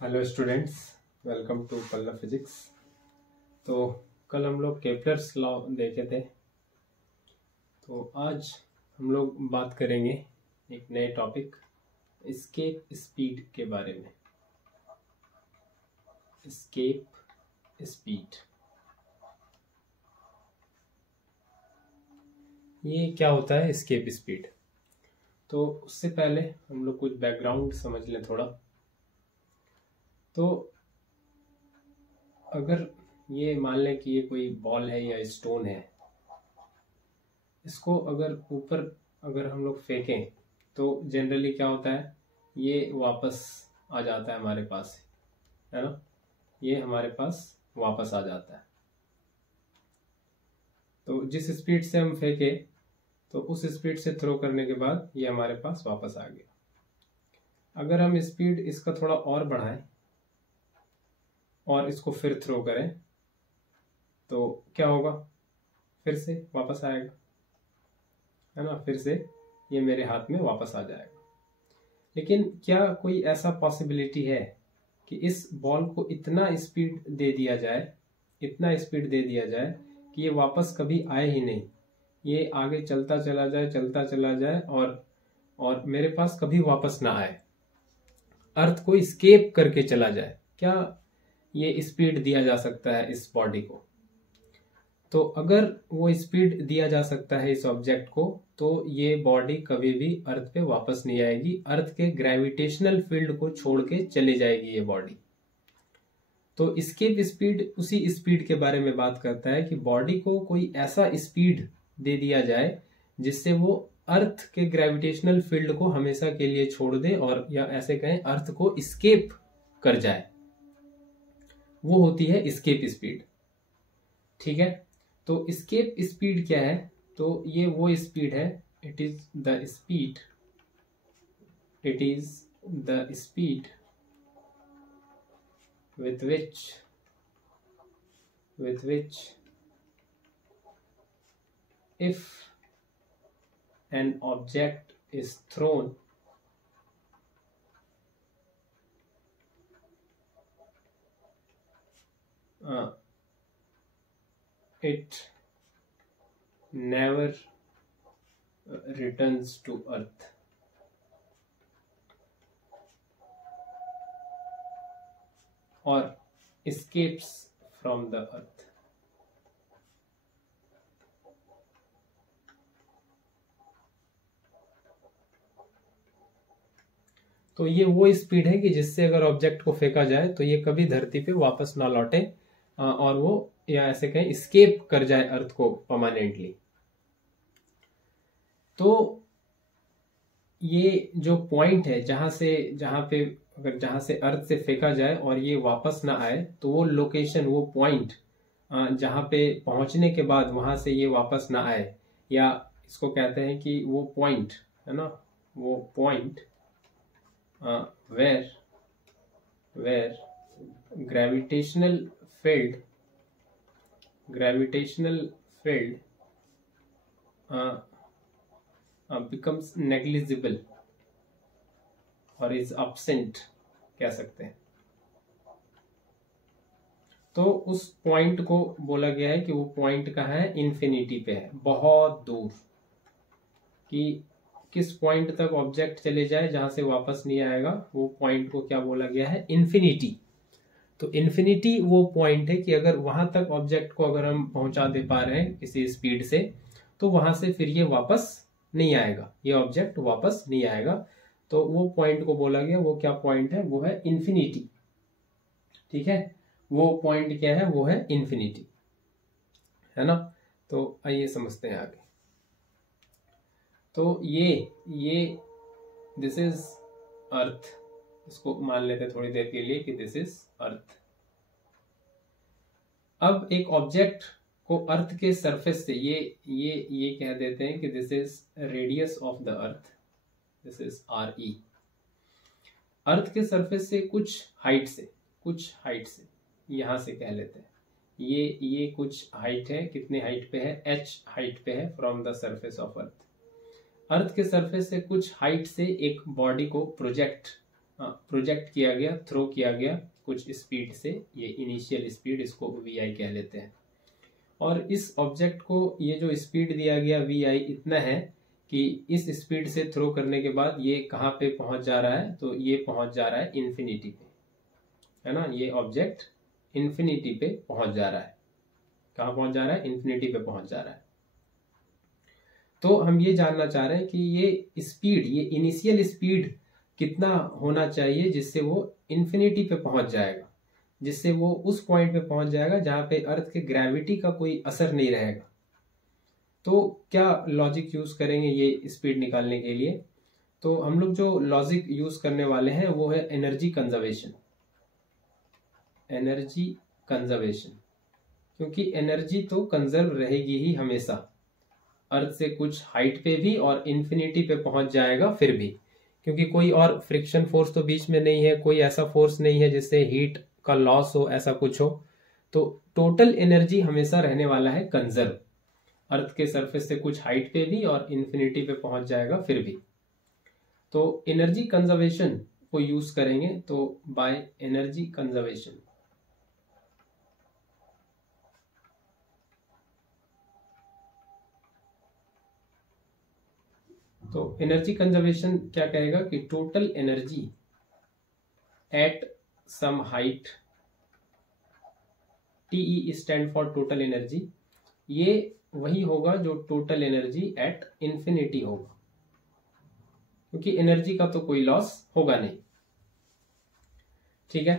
Hello students, welcome to Pallav Physics. तो कल हम लोग केपलर्स लॉ देखे थे। तो आज हम लोग बात करेंगे एक नए टॉपिक एस्केप स्पीड के बारे में। एस्केप स्पीड, ये क्या होता है एस्केप स्पीड? तो उससे पहले हम लोग कुछ बैकग्राउंड समझ लें थोड़ा। तो अगर ये मान लें कि ये कोई बॉल है या स्टोन है, इसको अगर हम लोग फेंकें तो जनरली क्या होता है, ये वापस आ जाता है हमारे पास, है ना। ये हमारे पास वापस आ जाता है। तो जिस स्पीड से हम फेंके तो उस स्पीड से थ्रो करने के बाद ये हमारे पास वापस आ गया। अगर हम स्पीड इसका थोड़ा और बढ़ाएं और इसको फिर थ्रो करें तो क्या होगा, फिर से वापस आएगा, है ना। फिर से ये मेरे हाथ में वापस आ जाएगा। लेकिन क्या कोई ऐसा पॉसिबिलिटी है कि इस बॉल को इतना स्पीड दे दिया जाए कि ये वापस कभी आए ही नहीं, ये आगे चलता चला जाए और मेरे पास कभी वापस ना आए, अर्थ को एस्केप करके चला जाए? क्या ये स्पीड दिया जा सकता है इस बॉडी को? तो अगर वो स्पीड दिया जा सकता है इस ऑब्जेक्ट को, तो ये बॉडी कभी भी अर्थ पे वापस नहीं आएगी। अर्थ के ग्रेविटेशनल फील्ड को छोड़ के चली जाएगी ये बॉडी। तो एस्केप स्पीड उसी स्पीड के बारे में बात करता है कि बॉडी को कोई ऐसा स्पीड दे दिया जाए जिससे वो अर्थ के ग्रेविटेशनल फील्ड को हमेशा के लिए छोड़ दे, और या ऐसे कहें अर्थ को एस्केप कर जाए। वो होती है एस्केप स्पीड। ठीक है, तो एस्केप स्पीड क्या है? तो ये वो स्पीड है, it is the speed with which if an object is thrown it never returns to earth. Or escapes from the earth. तो ये वो स्पीड है कि जिससे अगर ऑब्जेक्ट को फेंका जाए तो ये कभी धरती पे वापस ना लौटे, और वो या ऐसे कहें एस्केप कर जाए अर्थ को परमानेंटली। तो ये जो पॉइंट है जहां से अर्थ से फेंका जाए और ये वापस ना आए, तो वो लोकेशन, वो पॉइंट जहां पे पहुंचने के बाद वहां से ये वापस ना आए, या इसको कहते हैं कि वो पॉइंट, है ना, वो point where gravitational field becomes negligible और is absent कह सकते हैं। तो उस पॉइंट को बोला गया है कि वो पॉइंट कहाँ है? इन्फिनिटी पे है, बहुत दूर। कि किस पॉइंट तक ऑब्जेक्ट चले जाए जहां से वापस नहीं आएगा, वो पॉइंट को क्या बोला गया है? इन्फिनिटी। तो इन्फिनिटी वो पॉइंट है कि अगर वहां तक ऑब्जेक्ट को अगर हम पहुंचा दे पा रहे हैं किसी स्पीड से, तो वहां से फिर ये वापस नहीं आएगा, ये ऑब्जेक्ट वापस नहीं आएगा। तो वो पॉइंट को बोला गया, वो क्या पॉइंट है? वो है इन्फिनिटी। ठीक है, वो पॉइंट क्या है? वो है इन्फिनिटी, है ना। तो आइए समझते हैं आगे। तो ये दिस इज अर्थ, इसको मान लेते हैं थोड़ी देर के लिए कि दिस इज अर्थ। अब एक ऑब्जेक्ट को अर्थ के सरफेस से ये कह देते हैं कि this is radius of the earth, this is RE। अर्थ के सरफेस से कुछ हाइट से यहां से कह लेते हैं, ये कुछ हाइट है। कितने हाइट पे है? H हाइट पे है from the surface of earth. Earth के सरफेस से कुछ हाइट से एक बॉडी को प्रोजेक्ट प्रोजेक्ट किया गया, थ्रो किया गया कुछ स्पीड से, ये इनिशियल स्पीड, इसको वी आई कह लेते हैं। और इस ऑब्जेक्ट को ये जो स्पीड दिया गया वी आई इतना है कि इस स्पीड से थ्रो करने के बाद ये कहाँ पे पहुंच जा रहा है, तो ये पहुंच जा रहा है इन्फिनिटी पे, है ना। ये ऑब्जेक्ट इन्फिनिटी पे पहुंच जा रहा है। कहाँ पहुंच जा रहा है? इन्फिनिटी पे पहुंच जा रहा है। तो हम ये जानना चाह रहे हैं कि ये स्पीड, ये इनिशियल स्पीड कितना होना चाहिए जिससे वो इन्फिनिटी पे पहुंच जाएगा, जिससे वो उस पॉइंट पे पहुंच जाएगा जहां पे अर्थ के ग्रेविटी का कोई असर नहीं रहेगा। तो क्या लॉजिक यूज करेंगे ये स्पीड निकालने के लिए? तो हम लोग जो लॉजिक यूज करने वाले हैं वो है एनर्जी कंजर्वेशन। एनर्जी कंजर्वेशन, क्योंकि एनर्जी तो कंजर्व रहेगी ही हमेशा, अर्थ से कुछ हाइट पे भी और इन्फिनिटी पे पहुंच जाएगा फिर भी, क्योंकि कोई और फ्रिक्शन फोर्स तो बीच में नहीं है, कोई ऐसा फोर्स नहीं है जिससे हीट का लॉस हो, ऐसा कुछ हो। तो टोटल एनर्जी हमेशा रहने वाला है कंजर्व, अर्थ के सरफेस से कुछ हाइट पे भी और इन्फिनिटी पे पहुंच जाएगा फिर भी। तो एनर्जी कंजर्वेशन को यूज करेंगे, तो बाय एनर्जी कंजर्वेशन। तो एनर्जी कंजर्वेशन क्या कहेगा कि total energy at some height, TE stand for total energy, ये वही होगा जो टोटल एनर्जी एट इंफिनिटी होगा, क्योंकि एनर्जी का तो कोई लॉस होगा नहीं। ठीक है,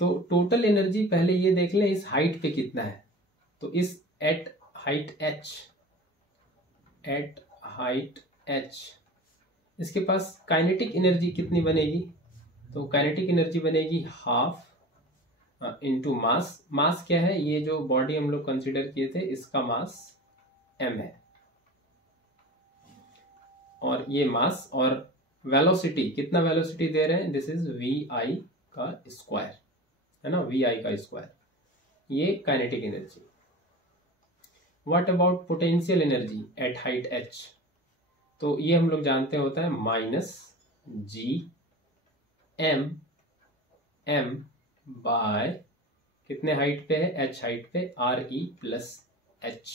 तो टोटल एनर्जी पहले ये देख लें इस हाइट पे कितना है। तो इस at height h, at height h इसके पास काइनेटिक एनर्जी कितनी बनेगी? तो काइनेटिक एनर्जी बनेगी हाफ इनटू मास। मास क्या है? ये जो बॉडी हम लोग कंसीडर किए थे इसका मास m है, और ये मास, और वेलोसिटी, कितना वेलोसिटी दे रहे हैं? दिस इज वी आई का स्क्वायर, है ना, वी आई का स्क्वायर, ये kinetic energy. What about potential energy at height h? तो ये हम लोग जानते होता है minus G M M by कितने हाइट पे है? h हाइट पे, आर ई प्लस एच।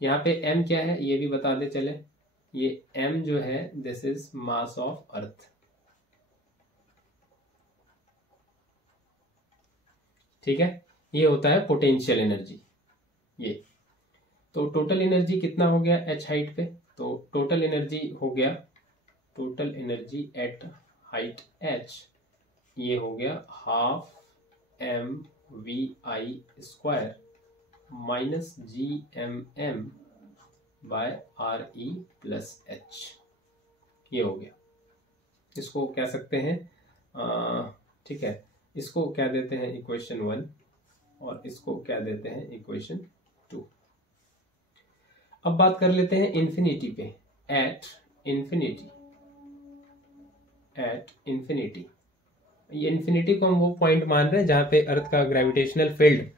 यहाँ पे m क्या है ये भी बता दे चले, ये m जो है this is mass of earth. ठीक है, ये होता है पोटेंशियल एनर्जी ये। तो टोटल एनर्जी कितना हो गया h हाइट पे? तो टोटल एनर्जी हो गया, total energy at height h ये हो गया half m V I square minus G M M by R E plus H, ये हो गया। इसको कह सकते हैं, ठीक है, इसको क्या देते हैं इक्वेशन 1 और इसको क्या देते हैं इक्वेशन 2। अब बात कर लेते हैं इन्फिनिटी पे। एट इन्फिनिटी, एट इन्फिनिटी, ये इन्फिनिटी को हम वो पॉइंट मान रहे हैं जहां पे अर्थ का ग्रेविटेशनल फील्ड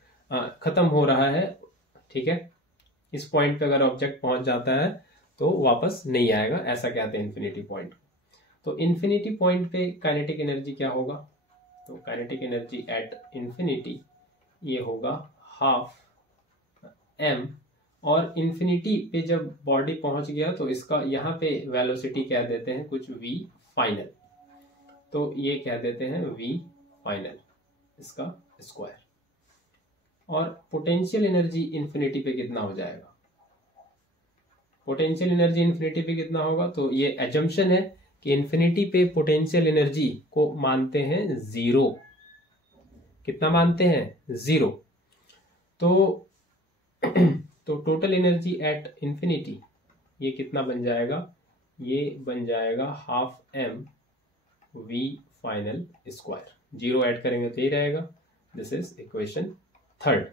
खत्म हो रहा है। ठीक है, इस पॉइंट पे अगर ऑब्जेक्ट पहुंच जाता है तो वापस नहीं आएगा, ऐसा कहते हैं इन्फिनिटी पॉइंट। तो इन्फिनिटी पॉइंट पे काइनेटिक एनर्जी क्या होगा? तो काइनेटिक एनर्जी एट इन्फिनिटी ये होगा हाफ m, और इन्फिनिटी पे जब बॉडी पहुंच गया तो इसका यहाँ पे वेलोसिटी कह देते हैं कुछ v फाइनल, तो ये कह देते हैं v फाइनल इसका स्क्वायर। और पोटेंशियल एनर्जी इन्फिनिटी पे कितना हो जाएगा? पोटेंशियल एनर्जी इन्फिनिटी पे कितना होगा? तो ये एजम्पशन है कि इन्फिनिटी पे पोटेंशियल एनर्जी को मानते हैं जीरो। कितना मानते हैं? जीरो। तो टोटल एनर्जी एट इन्फिनिटी ये कितना बन जाएगा? ये बन जाएगा half m v final square. Zero add करेंगे तो ये रहेगा। This is equation 3।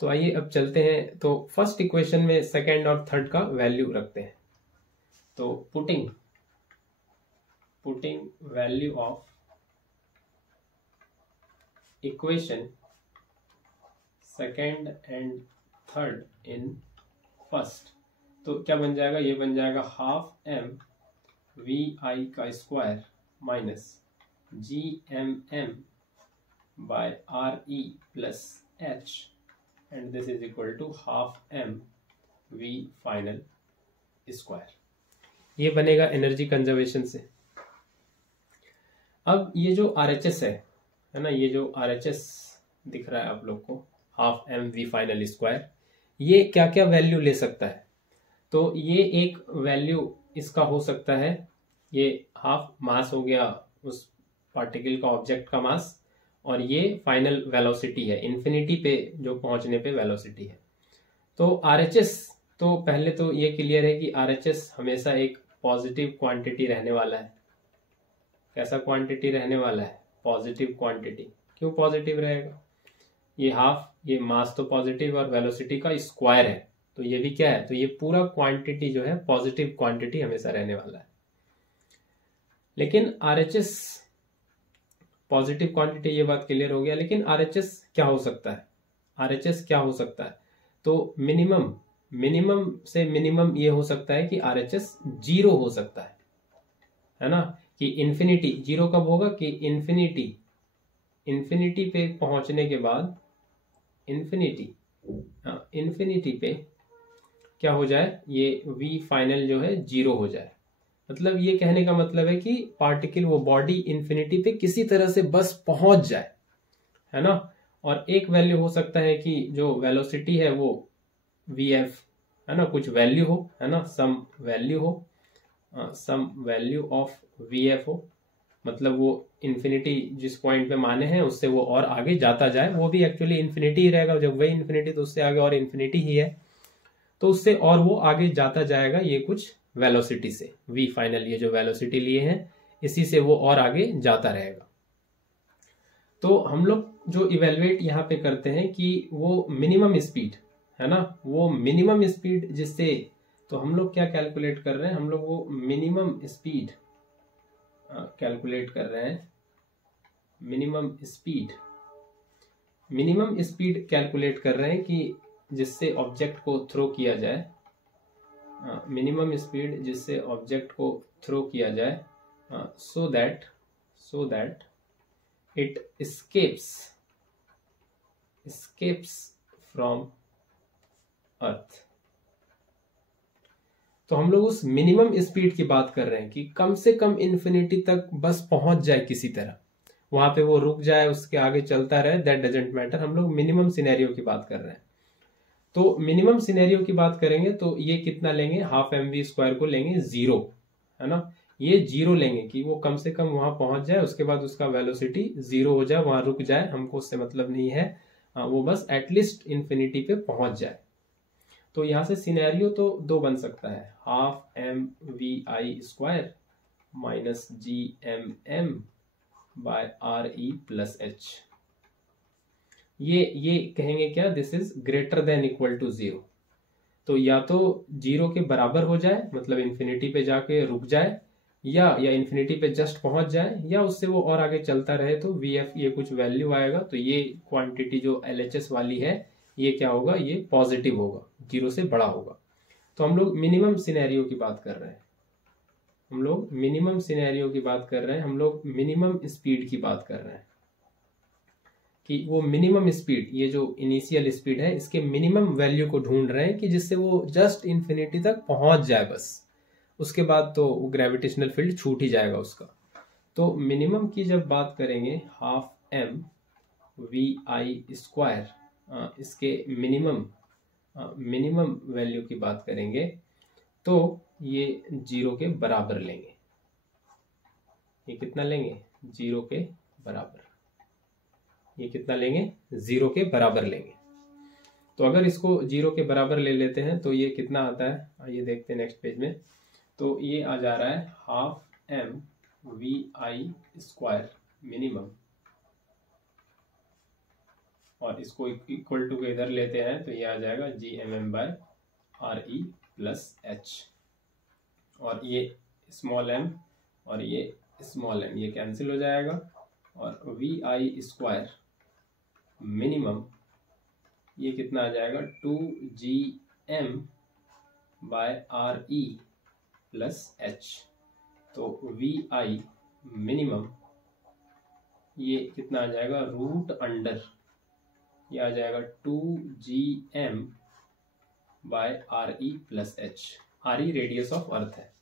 तो आइए अब चलते हैं, तो फर्स्ट इक्वेशन में सेकंड और थर्ड का वैल्यू रखते हैं। तो putting value of equation second and third in first, तो क्या बन जाएगा? ये बन जाएगा हाफ m वी आई का square minus G M M by R E plus H and this is equal to half M V final square. ये बनेगा एनर्जी कंजर्वेशन से। अब ये जो RHS है ना, ये जो RHS दिख रहा है आप लोग को, half M V final square, ये क्या क्या वैल्यू ले सकता है? तो ये एक वैल्यू इसका हो सकता है, ये हाफ मास हो गया उस पार्टिकल का, ऑब्जेक्ट का मास, और ये फाइनल वेलोसिटी है, इन्फिनिटी पे जो पहुंचने पे वेलोसिटी है। तो RHS, तो पहले तो ये क्लियर है कि RHS हमेशा एक पॉजिटिव क्वांटिटी रहने वाला है। कैसा क्वांटिटी रहने वाला है? Positive quantity. क्यों पॉजिटिव रहेगा? ये हाफ, ये मास तो पॉजिटिव और वेलोसिटी का स्क्वायर है, तो ये भी क्या है? तो ये पूरा क्वांटिटी जो है पॉजिटिव क्वांटिटी हमेशा रहने वाला है। लेकिन RHS पॉजिटिव क्वांटिटी, ये बात क्लियर हो गया। लेकिन RHS क्या हो सकता है? RHS क्या हो सकता है? तो मिनिमम से मिनिमम ये हो सकता है कि RHS 0 हो सकता है ना, कि इन्फिनिटी। 0 कब होगा? कि इन्फिनिटी पे पहुंचने के बाद, इन्फिनिटी पे क्या हो जाए? ये v फाइनल जो है 0 हो जाए। मतलब ये कहने का मतलब है कि पार्टिकल, वो बॉडी इन्फिनिटी पे किसी तरह से बस पहुंच जाए, है ना। और एक वैल्यू हो सकता है कि जो वेलोसिटी है वो vf, है ना, कुछ वैल्यू हो, है ना, सम वैल्यू ऑफ vf हो, मतलब वो इन्फिनिटी जिस पॉइंट पे माने हैं उससे वो और आगे जाता जाए। वो भी एक्चुअली इन्फिनिटी ही रहेगा, जब वही इन्फिनिटी तो उससे आगे और इन्फिनिटी ही है, तो उससे और वो आगे जाता जाएगा, ये कुछ वेलोसिटी से, v फाइनल, ये जो वेलोसिटी लिए हैं इसी से वो और आगे जाता रहेगा। तो हम लोग जो इवेलुएट यहाँ पे करते हैं कि वो मिनिमम स्पीड, है ना, वो मिनिमम स्पीड जिससे, तो हम लोग क्या कैलकुलेट कर रहे हैं? हम लोग वो मिनिमम स्पीड कैलकुलेट कर रहे हैं। मिनिमम स्पीड कैलकुलेट कर रहे हैं कि जिससे ऑब्जेक्ट को थ्रो किया जाए, मिनिमम स्पीड जिससे ऑब्जेक्ट को थ्रो किया जाए, so that it escapes from earth. तो हम लोग उस मिनिमम स्पीड की बात कर रहे हैं कि कम से कम इन्फिनिटी तक बस पहुंच जाए किसी तरह, वहां पे वो रुक जाए, उसके आगे चलता रहे, दैट डजेंट मैटर। हम लोग मिनिमम सिनेरियो की बात कर रहे हैं। तो मिनिमम सिनेरियो की बात करेंगे तो ये कितना लेंगे? हाफ एम वी स्क्वायर को लेंगे 0, है ना, ये 0 लेंगे कि वो कम से कम वहां पहुंच जाए, उसके बाद उसका वेलोसिटी 0 हो जाए, वहां रुक जाए, हमको उससे मतलब नहीं है, वो बस एटलीस्ट इन्फिनिटी पे पहुंच जाए। तो यहां से सिनेरियो तो 2 बन सकता है, half M V I square minus G M M by R E plus H. ये कहेंगे क्या? This is greater than equal to 0। तो या तो 0 के बराबर हो जाए, मतलब इन्फिनिटी पे जाके रुक जाए, या इन्फिनिटी पे जस्ट पहुंच जाए, या उससे वो और आगे चलता रहे, तो vf ये कुछ वैल्यू आएगा, तो ये क्वांटिटी जो LHS वाली है ये क्या होगा? ये पॉजिटिव होगा, 0 से बड़ा होगा। तो हम लोग मिनिमम सिनेरियो की बात कर रहे हैं, हम लोग मिनिमम सिनेरियो की बात कर रहे हैं, हम लोग मिनिमम स्पीड की बात कर रहे हैं कि वो मिनिमम स्पीड, ये जो इनिशियल स्पीड है, इसके मिनिमम वैल्यू को ढूंढ रहे हैं कि जिससे वो जस्ट इन्फिनिटी तक पहुंच जाए बस, उसके बाद तो ग्रेविटेशनल फील्ड छूट ही जाएगा उसका। तो मिनिमम की जब बात करेंगे, half M V I square, इसके मिनिमम वैल्यू की बात करेंगे तो ये 0 के बराबर लेंगे। ये कितना लेंगे? 0 के बराबर। ये कितना लेंगे? 0 के बराबर लेंगे। तो अगर इसको 0 के बराबर ले लेते हैं तो ये कितना आता है? आइए देखते हैं नेक्स्ट पेज में। तो ये आ जा रहा है half M V I square minimum, और इसको इक्वल टू के इधर लेते हैं तो ये आ जाएगा G M M by R E plus H, और ये स्मॉल एम और ये स्मॉल एम ये कैंसिल हो जाएगा, और वी आई स्क्वायर मिनिमम ये कितना आ जाएगा? 2gm by R E plus H. तो वी आई मिनिमम, ये कितना आ जाएगा, रूट अंडर, ये आ जाएगा 2gm by R E plus H. R E radius of earth है।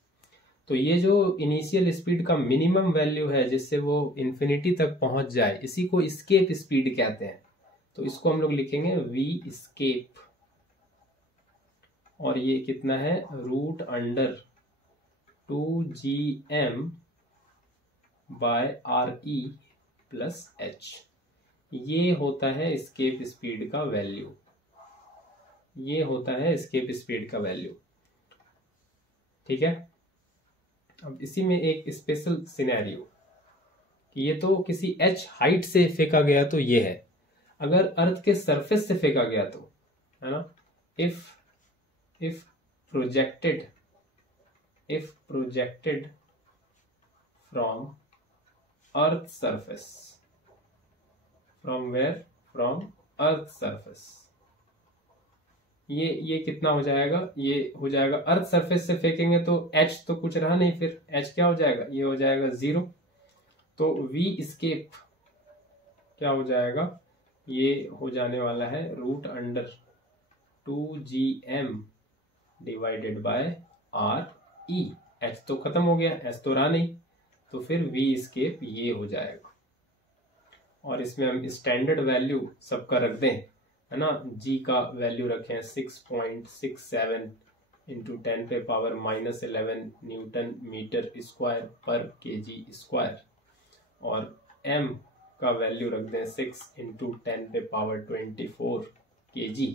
तो ये जो इनिशियल स्पीड का मिनिमम वैल्यू है जिससे वो इन्फिनिटी तक पहुंच जाए, इसी को एस्केप स्पीड कहते हैं। तो इसको हम लोग लिखेंगे वी एस्केप, और ये कितना है, root under 2gm by R E plus H. ये होता है एस्केप स्पीड का वैल्यू, ये होता है एस्केप स्पीड का वैल्यू। ठीक है। अब इसी में एक स्पेशल सिनेरियो कि ये तो किसी h हाइट से फेंका गया तो ये है, अगर अर्थ के सरफेस से फेंका गया तो, है ना, if projected from earth surface, from where, from earth surface, ये कितना हो जाएगा, ये हो जाएगा अर्थ सरफेस से फेंकेंगे तो h तो कुछ रहा नहीं, फिर h क्या हो जाएगा, ये हो जाएगा 0। तो v एस्केप क्या हो जाएगा, ये हो जाने वाला है root under 2gm divided by R E. h तो खत्म हो गया, h तो रहा नहीं, तो फिर v एस्केप ये हो जाएगा। और इसमें हम स्टैंडर्ड वैल्यू सबका रख दें, है ना, g का वैल्यू रखें 6.67 इंटू 10 पे पावर -11 न्यूटन मीटर स्क्वायर पर kg स्क्वायर, और m का वैल्यू रख दें 6 इंटू 10 पे पावर 24 kg,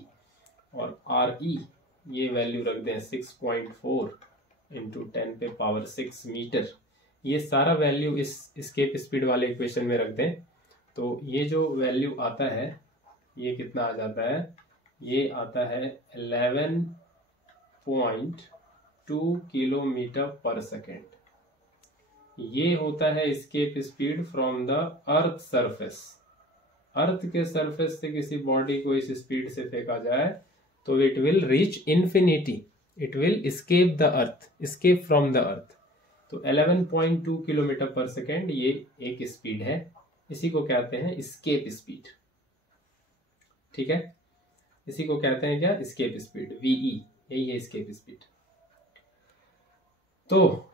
और re ये वैल्यू रख दें 6.4 इंटू 10 पे पावर 6 मीटर। ये सारा वैल्यू इस एस्केप स्पीड वाले इक्वेशन में रख दें, तो ये जो वैल्यू आता है ये कितना आ जाता है, ये आता है 11.2 किलोमीटर पर सेकेंड। ये होता है escape speed from the earth surface. Earth के सरफेस से किसी बॉडी को इस स्पीड से फेंका जाए तो it will reach infinity, it will escape the earth, escape from the अर्थ। तो 11.2 किलोमीटर पर सेकेंड ये एक स्पीड है, इसी को कहते हैं एस्केप स्पीड। ठीक है, इसी को कहते हैं क्या, एस्केप स्पीड, वीई, यही है एस्केप स्पीड। तो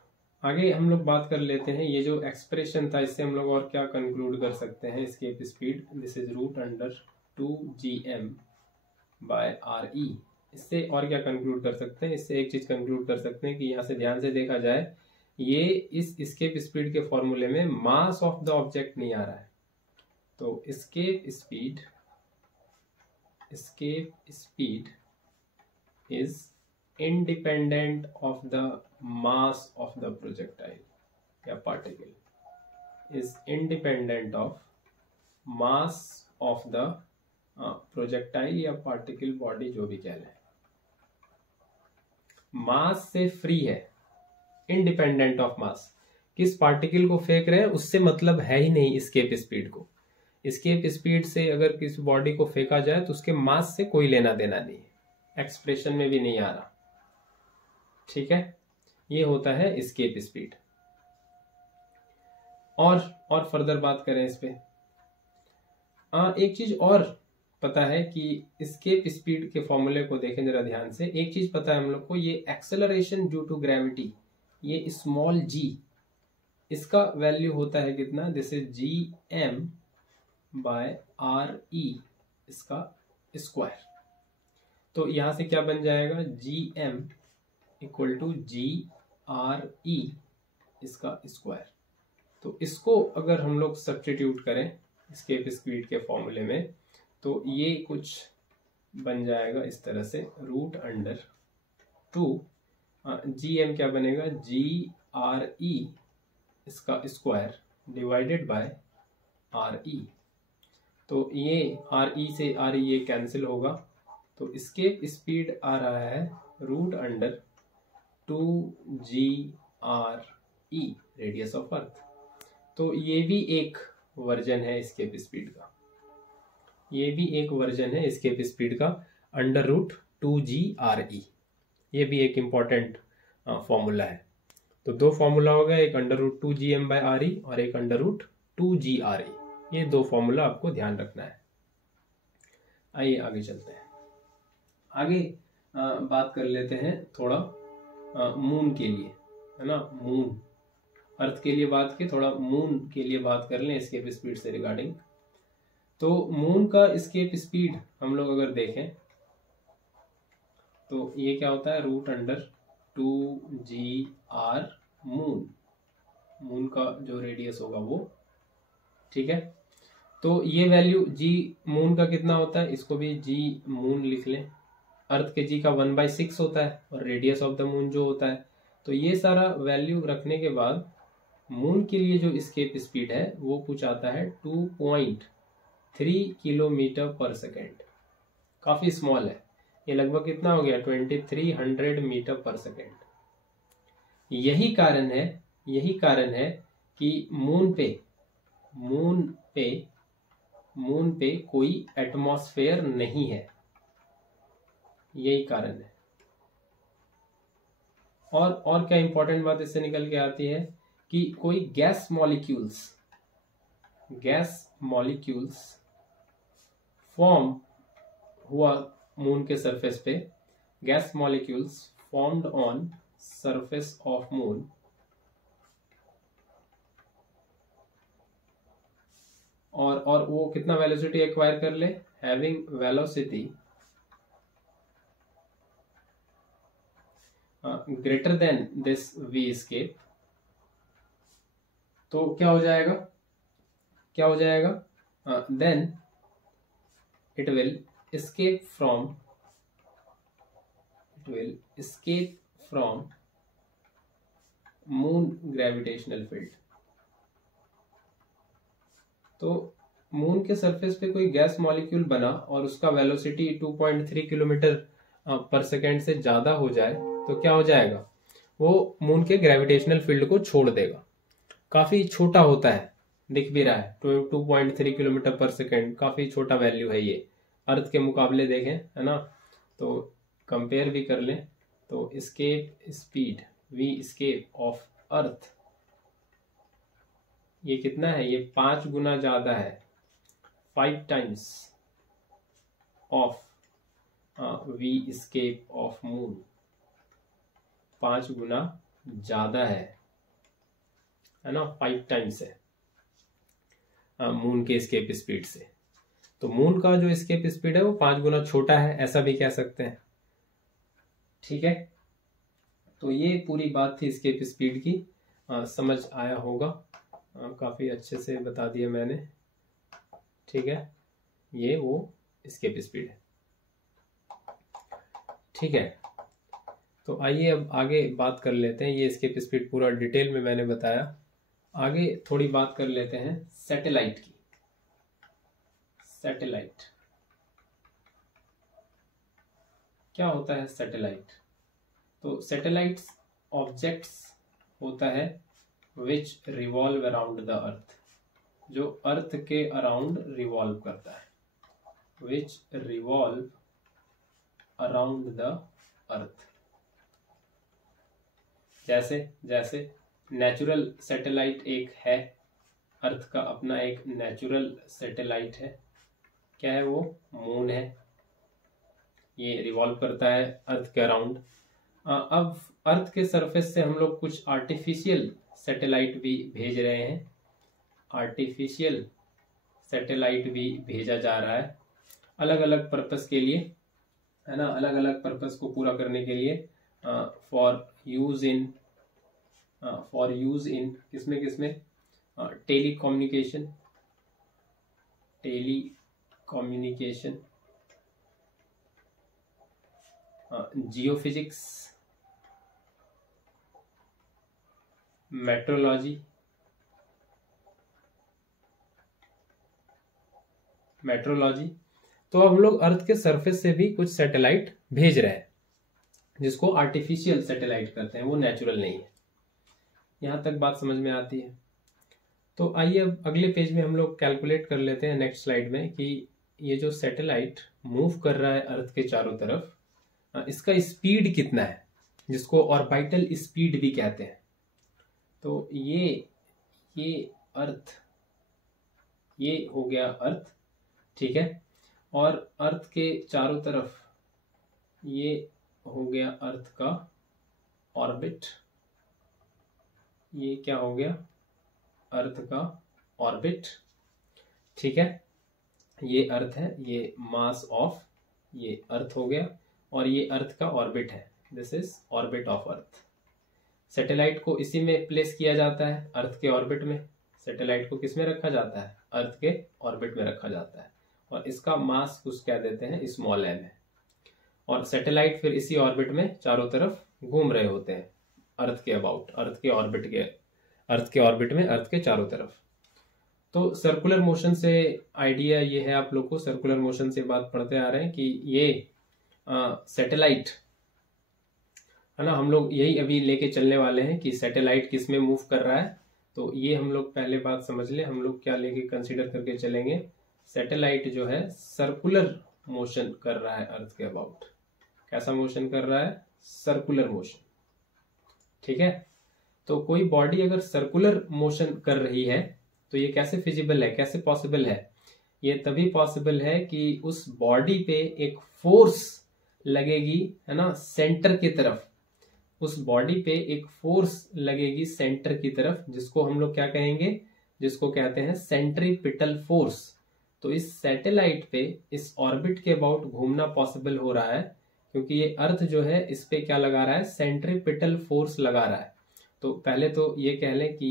आगे हम लोग बात कर लेते हैं, ये जो एक्सप्रेशन था इससे हम लोग और क्या कंक्लूड कर सकते हैं, escape speed this is root under 2gm by R E. इससे और क्या कंक्लूड कर सकते हैं, इससे एक चीज कंक्लूड कर सकते हैं कि यहाँ से ध्यान से देखा जाए, ये इस एस्केप स्पीड के फॉर्मूले में मास ऑफ द ऑब्जेक्ट नहीं आ रहा है। तो escape speed is independent of the mass of the projectile या particle, is independent of mass of the projectile या particle body, जो भी कह लें, मास से फ्री है, इंडिपेंडेंट ऑफ मास। किस पार्टिकल को फेंक रहे हैं उससे मतलब है ही नहीं एस्केप स्पीड को। एस्केप स्पीड से अगर किसी बॉडी को फेंका जाए तो उसके मास से कोई लेना देना नहीं है, एक्सप्रेशन में भी नहीं आ रहा। ठीक है, ये होता है एस्केप स्पीड। और फर्दर बात करें इस पे, एक चीज और पता है कि एस्केप स्पीड के फॉर्मूले को देखें जरा ध्यान से। एक चीज पता है हम लोग को, ये एक्सेलरेशन ड्यू टू ग्रेविटी, ये स्मॉल g, इसका वैल्यू होता है कितना, this is gm by R E, इसका स्क्वायर। तो यहां से क्या बन जाएगा, gm equal to G R E, इसका स्क्वायर। तो इसको अगर हम लोग सब्स्टिट्यूट करें एस्केप स्पीड के फॉर्मूले में, तो ये कुछ बन जाएगा इस तरह से, रूट अंडर 2 gm क्या बनेगा, जी आर ई, इसका स्क्वायर डिवाइडेड बाय आर ई। तो ये आर ई से आर ई ये कैंसिल होगा, तो एस्केप स्पीड आ रहा है root under 2 GRE, radius of earth. तो ये भी एक वर्जन है एस्केप स्पीड का, ये भी एक वर्जन है एस्केप स्पीड का, अंडर रूट 2 GRE। ये भी एक इम्पॉर्टेंट फॉर्मूला है। तो दो फॉर्मूला हो गया, एक √2gm/re और एक √2gre। ये दो फॉर्मूला आपको ध्यान रखना है। आइए आगे चलते हैं। आगे बात कर लेते हैं थोड़ा मून के लिए, है ना। मून, अर्थ के लिए बात की, थोड़ा मून के लिए बात कर लें एस्केप स्पीड से रिगार्डिंग। तो मून का एस्केप स्पीड हम लोग अगर देखें तो ये क्या होता है, √2gr मून, मून का जो रेडियस होगा वो, ठीक है। तो ये वैल्यू जी मून का कितना होता है, इसको भी जी मून लिख लें। अर्थ के जी का 1/6 होता है और रेडियस ऑफ द मून जो होता है। तो ये सारा वैल्यू रखने के बाद मून के लिए जो एस्केप स्पीड है वो कुछ आता है 2.3 किलोमीटर पर सेकेंड। काफी स्मॉल है, ये लगभग कितना हो गया, 2300 मीटर पर सेकेंड। यही कारण है कि मून पे कोई एटमॉस्फेयर नहीं है, यही कारण है। और क्या इंपॉर्टेंट बात इससे निकल के आती है कि कोई गैस मॉलिक्यूल्स फॉर्म हुआ मून के सरफेस पे, gas molecules formed on surface of moon और वो कितना वेलोसिटी एक्वायर कर ले, having velocity greater than this V escape. तो क्या हो जाएगा, then it will escape from moon gravitational field. तो मून के सरफेस पे कोई गैस मॉलिक्यूल बना और उसका वेलोसिटी 2.3 किलोमीटर पर सेकेंड से ज्यादा हो जाए तो क्या हो जाएगा, वो मून के ग्रेविटेशनल फील्ड को छोड़ देगा। काफी छोटा होता है, दिख भी रहा है 2.3 किलोमीटर पर सेकेंड, काफी छोटा वैल्यू है ये अर्थ के मुकाबले देखें, है ना। तो कंपेयर भी कर लें तो escape speed V escape of earth ये कितना है, ये 5 गुना ज्यादा है, 5 times of V escape of moon, 5 गुना ज्यादा है ना, 5 टाइम्स है मून के एस्केप स्पीड से। तो मून का जो एस्केप स्पीड है वो 5 गुना छोटा है, ऐसा भी कह सकते हैं, ठीक है। तो ये पूरी बात थी एस्केप स्पीड की, समझ आया होगा, काफी अच्छे से बता दिया मैंने, ठीक है। ये वो एस्केप स्पीड है, ठीक है। तो आइए अब आगे बात कर लेते हैं, ये एस्केप स्पीड पूरा डिटेल में मैंने बताया। आगे थोड़ी बात कर लेते हैं सैटेलाइट की। सैटेलाइट क्या होता है सैटेलाइट, तो सैटेलाइट्स ऑब्जेक्ट्स होता है विच रिवॉल्व अराउंड द अर्थ, जो अर्थ के अराउंड रिवॉल्व करता है, विच रिवॉल्व अराउंड द अर्थ। जैसे नेचुरल सैटेलाइट एक है, अर्थ का अपना एक नेचुरल सैटेलाइट है, क्या है वो, मून है, ये रिवॉल्व करता है अर्थ के अराउंड। अब अर्थ के सरफेस से हम लोग कुछ आर्टिफिशियल सैटेलाइट भी भेज रहे हैं, आर्टिफिशियल सैटेलाइट भी भेजा जा रहा है अलग अलग पर्पस के लिए, है ना, अलग अलग पर्पस को पूरा करने के लिए, फॉर यूज इन किसमें टेलीकम्युनिकेशन, जियोफिजिक्स, मेट्रोलॉजी, तो अब हम लोग अर्थ के सरफेस से भी कुछ सैटेलाइट भेज रहे हैं जिसको आर्टिफिशियल सैटेलाइट करते हैं, वो नेचुरल नहीं है। यहां तक बात समझ में आती है। तो आइए अब अगले पेज में हम लोग कैलकुलेट कर लेते हैं नेक्स्ट स्लाइड में कि ये जो सैटेलाइट मूव कर रहा है अर्थ के चारों तरफ, इसका स्पीड कितना है, जिसको ऑर्बिटल स्पीड भी कहते हैं। तो ये अर्थ, ये हो गया अर्थ, ठीक है। और अर्थ के चारों तरफ ये हो गया अर्थ का ऑर्बिट, ये क्या हो गया, अर्थ का ऑर्बिट, ठीक है। ये अर्थ है, ये मास ऑफ, ये अर्थ हो गया, और ये अर्थ का ऑर्बिट है, this is orbit of earth. Satellite को इसी में प्लेस किया जाता है, अर्थ के ऑर्बिट में। सैटेलाइट को किस में रखा जाता है, अर्थ के ऑर्बिट में रखा जाता है, और इसका मास कुछ क्या देते हैं, स्मॉल एम है। और सैटेलाइट फिर इसी ऑर्बिट में चारों तरफ घूम रहे होते हैं, अर्थ के अबाउट, अर्थ के ऑर्बिट में, अर्थ के चारों तरफ। तो सर्कुलर मोशन से आइडिया ये है, आप लोग को सर्कुलर मोशन से बात पढ़ते आ रहे हैं कि ये सैटेलाइट है ना, हम लोग यही अभी लेके चलने वाले हैं कि सैटेलाइट किस में मूव कर रहा है। तो ये हम लोग पहले बात समझ ले, हम लोग क्या लेके कंसीडर करके चलेंगे, सैटेलाइट जो है सर्कुलर मोशन कर रहा है अर्थ के अबाउट। कैसा मोशन कर रहा है, सर्कुलर मोशन, ठीक है। तो कोई बॉडी अगर सर्कुलर मोशन कर रही है तो ये कैसे फिजिबल है, कैसे पॉसिबल है, ये तभी पॉसिबल है कि उस बॉडी पे एक फोर्स लगेगी, है ना, सेंटर की तरफ। उस बॉडी पे एक फोर्स लगेगी सेंटर की तरफ, जिसको हम लोग क्या कहेंगे, जिसको कहते हैं सेंट्रीपिटल फोर्स। तो इस सैटेलाइट पे इस ऑर्बिट के अबाउट घूमना पॉसिबल हो रहा है क्योंकि ये अर्थ जो है इस पे क्या लगा रहा है, सेंट्रीपिटल फोर्स लगा रहा है। तो पहले तो ये कह लें कि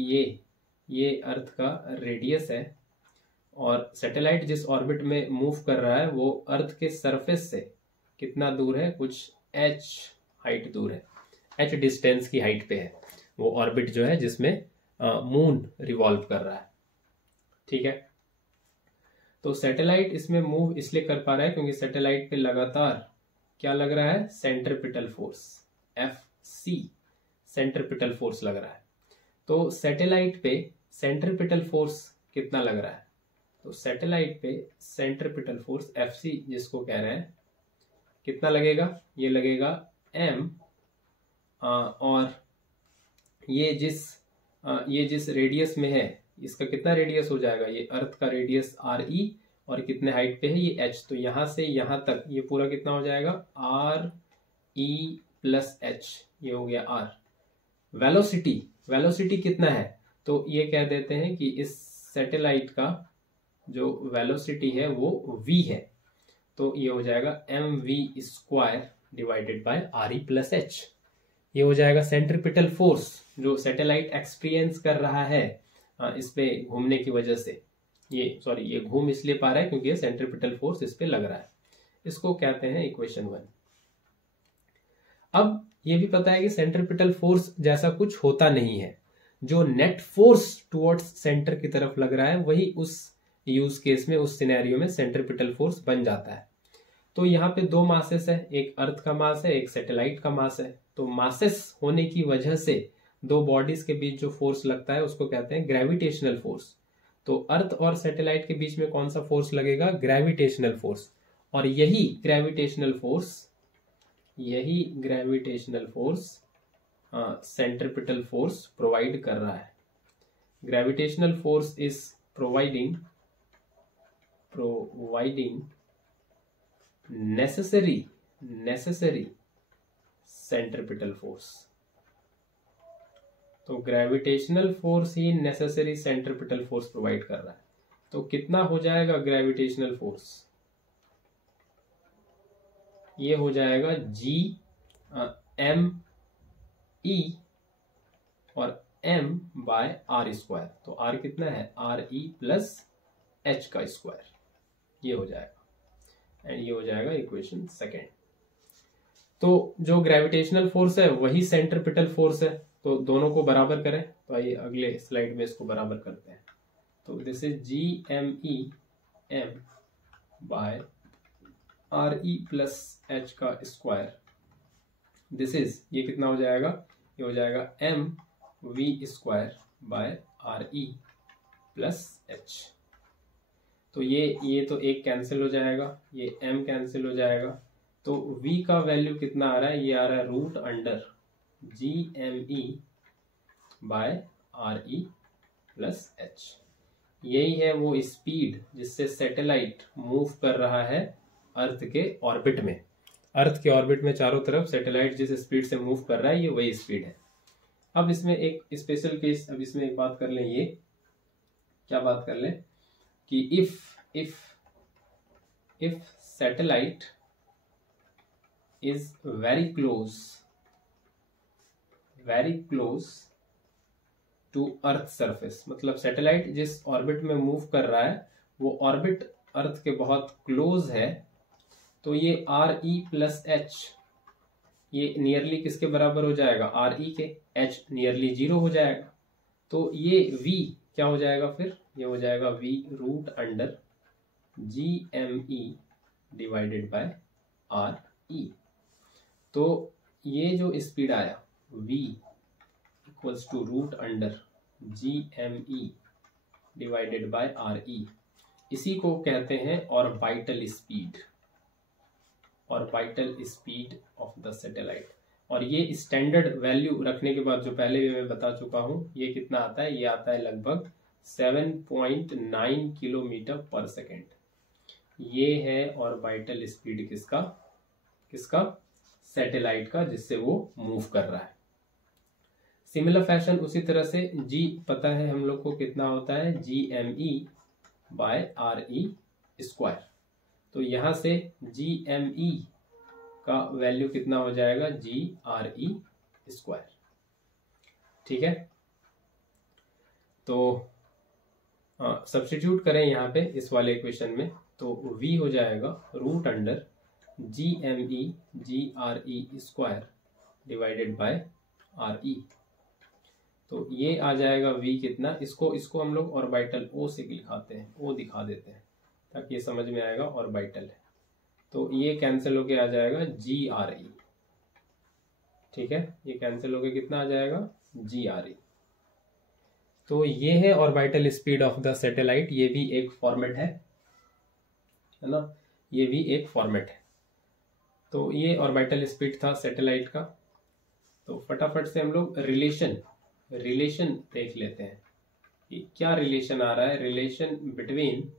ये अर्थ का रेडियस है, और सैटेलाइट जिस ऑर्बिट में मूव कर रहा है वो अर्थ के सरफेस से कितना दूर है, कुछ h हाइट दूर है, h डिस्टेंस की हाइट पे है वो ऑर्बिट जो है जिसमें मून रिवॉल्व कर रहा है, ठीक है। तो सैटेलाइट इसमें मूव इसलिए कर पा रहा है क्योंकि सैटेलाइट पे लगातार क्या लग रहा है, centripetal force, Fc centripetal force लग रहा है। तो सैटेलाइट पे सेंट्रीपिटल फोर्स कितना लग रहा है, तो सैटेलाइट पे सेंट्रीपिटल फोर्स Fc जिसको कह रहे हैं कितना लगेगा, ये लगेगा m, और ये जिस रेडियस में है इसका कितना रेडियस हो जाएगा, ये अर्थ का रेडियस re, और कितने हाइट पे है ये h, तो यहां से यहां तक ये पूरा कितना हो जाएगा, re प्लस h, ये हो गया r। वेलोसिटी कितना है, तो ये कह देते हैं कि इस सैटेलाइट का जो वेलोसिटी है वो v है, तो ये हो जाएगा mv² divided by re plus h। ये हो जाएगा सेंट्रीपिटल फोर्स जो सैटेलाइट एक्सपीरियंस कर रहा है इस पे घूमने की वजह से। ये घूम इसलिए पा रहा है क्योंकि ये सेंट्रीपिटल फोर्स इस पे लग रहा है। इसको कहते हैं इक्वेशन 1। अब ये भी पता है कि सेंट्रीपिटल फोर्स जैसा कुछ होता नहीं है, जो नेट फोर्स टुवर्ड्स सेंटर की तरफ लग रहा है वही उस यूज केस में, उस सिनेरियो में सेंट्रीपिटल फोर्स बन जाता है। तो यहाँ पे दो मासेस है, एक अर्थ का मास है, एक सैटेलाइट का मास है। तो मासेस होने की वजह से दो बॉडीज के बीच जो फोर्स लगता है उसको कहते हैं ग्रेविटेशनल फोर्स। तो अर्थ और सैटेलाइट के बीच में कौन सा फोर्स लगेगा, ग्रेविटेशनल फोर्स। और यही gravitational force centripetal force provide कर रहा है। Gravitational force is providing necessary centripetal force. तो ग्रेविटेशनल फोर्स ही नेसेसरी सेंट्रीपिटल फोर्स प्रोवाइड कर रहा है। तो कितना हो जाएगा ग्रेविटेशनल फोर्स, ये हो जाएगा G(m)E और m/r²। तो r कितना है, re प्लस h का स्क्वायर, ये हो जाएगा, एंड ये हो जाएगा इक्वेशन 2। तो जो ग्रेविटेशनल फोर्स है वही सेंट्रीपिटल फोर्स है, तो दोनों को बराबर करें। तो आइए अगले स्लाइड में इसको बराबर करते हैं। तो this is G(m)E m/re plus h का स्क्वायर, दिस इज, ये कितना हो जाएगा, ये हो जाएगा mv²/re प्लस h। तो ये तो एक कैंसिल हो जाएगा, ये m कैंसिल हो जाएगा। तो v का वैल्यू कितना आ रहा है, ये आ रहा है √G(m)E RE+H। यही है वो स्पीड जिससे सैटेलाइट मूव कर रहा है अर्थ के ऑर्बिट में। अर्थ के ऑर्बिट में चारों तरफ सैटेलाइट जिस स्पीड से मूव कर रहा है, ये वही स्पीड है। अब इसमें एक स्पेशल केस, अब इसमें एक बात कर लें, ये क्या बात कर लें कि if satellite is very close to earth surface, मतलब सैटेलाइट जिस ऑर्बिट में मूव कर रहा है वो ऑर्बिट अर्थ के बहुत क्लोज है, तो ये RE+H ये नियरली किसके बराबर हो जाएगा, RE के, H नियरली 0 हो जाएगा। तो ये V क्या हो जाएगा फिर, ये हो जाएगा V√GME डिवाइडेड बाय RE। तो ये जो स्पीड आया V equals to √GME divided by RE, इसी को कहते हैं orbital speed of the satellite. और ये स्टैंडर्ड वैल्यू रखने के बाद, जो पहले भी मैं बता चुका हूं, ये कितना आता है, ये आता है लगभग 7.9 किलोमीटर पर सेकेंड। ये है ऑर्बिटल स्पीड किसका सैटेलाइट का, जिससे वो मूव कर रहा है। सिमिलर फैशन उसी तरह से G पता है हम लोग को कितना होता है, GME बाय RE²। तो यहां से GME का वैल्यू कितना हो जाएगा, GRE²। ठीक है, तो सब्स्टिट्यूट करें यहाँ पे इस वाले इक्वेशन में, तो V हो जाएगा √GME GRE² divided by RE। तो ये आ जाएगा V कितना, इसको हम लोग ऑर्बिटल O से दिखाते हैं, O दिखा देते हैं ताकि ये समझ में आएगा ऑर्बिटल है। तो ये कैंसिल होके आ जाएगा GRE। ठीक है, ये कैंसिल होके कितना आ जाएगा, GRE। तो ये है orbital speed of the satellite. ये भी एक फॉर्मेट है ना, ये भी एक फॉर्मेट है। तो ये ऑर्बिटल स्पीड था सैटेलाइट का। तो फटाफट से हम लोग रिलेशन देख लेते हैं कि क्या रिलेशन आ रहा है, relation between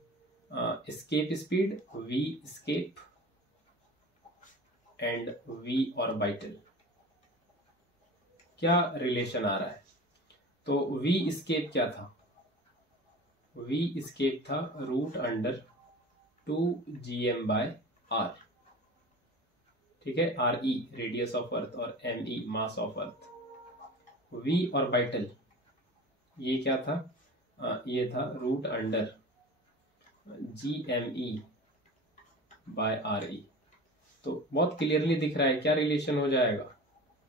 escape speed V escape and V orbital, क्या रिलेशन आ रहा है। तो V escape क्या था, V escape था √2GM/R। ठीक है, RE रेडियस ऑफ अर्थ और ME mass of earth. V orbital ये क्या था, ये था √GME/RE। तो बहुत क्लियरली दिख रहा है क्या रिलेशन हो जाएगा,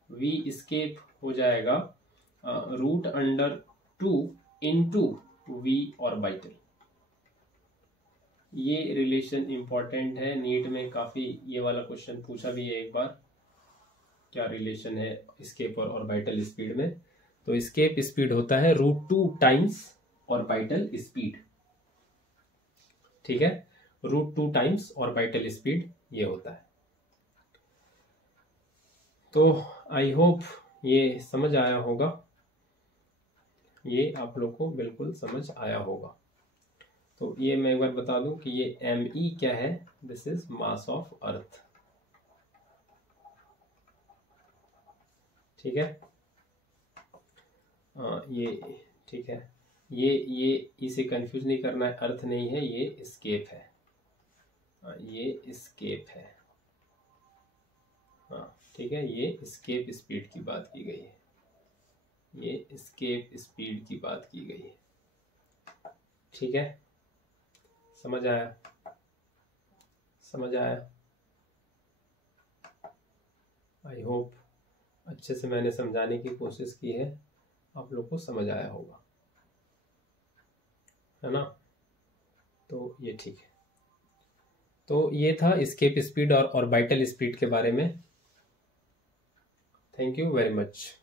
V escape हो जाएगा √2 इंटू V ऑर्बिटल। ये रिलेशन इंपॉर्टेंट है, नीट में काफी ये वाला क्वेश्चन पूछा भी है एक बार, क्या रिलेशन है एस्केप और ऑर्बिटल स्पीड में। तो एस्केप स्पीड होता है √2 टाइम्स ऑर्बिटल स्पीड। ठीक है, √2 टाइम्स ऑर्बिटल स्पीड ये होता है। तो आई होप ये समझ आया होगा, ये आप लोग को बिल्कुल समझ आया होगा। तो ये मैं एक बार बता दूं कि ये ME क्या है, this is mass of earth. ठीक है, ये ठीक है, ये इसे कंफ्यूज नहीं करना है, अर्थ नहीं है, ये एस्केप है, ये एस्केप है। हाँ ठीक है, ये एस्केप स्पीड की बात की गई है, ये एस्केप स्पीड की बात की गई है। ठीक है, समझ आया। आई होप अच्छे से मैंने समझाने की कोशिश की है, आप लोग को समझ आया होगा, है ना। तो ये ठीक है, तो ये था एस्केप स्पीड और ऑर्बिटल स्पीड के बारे में। Thank you very much.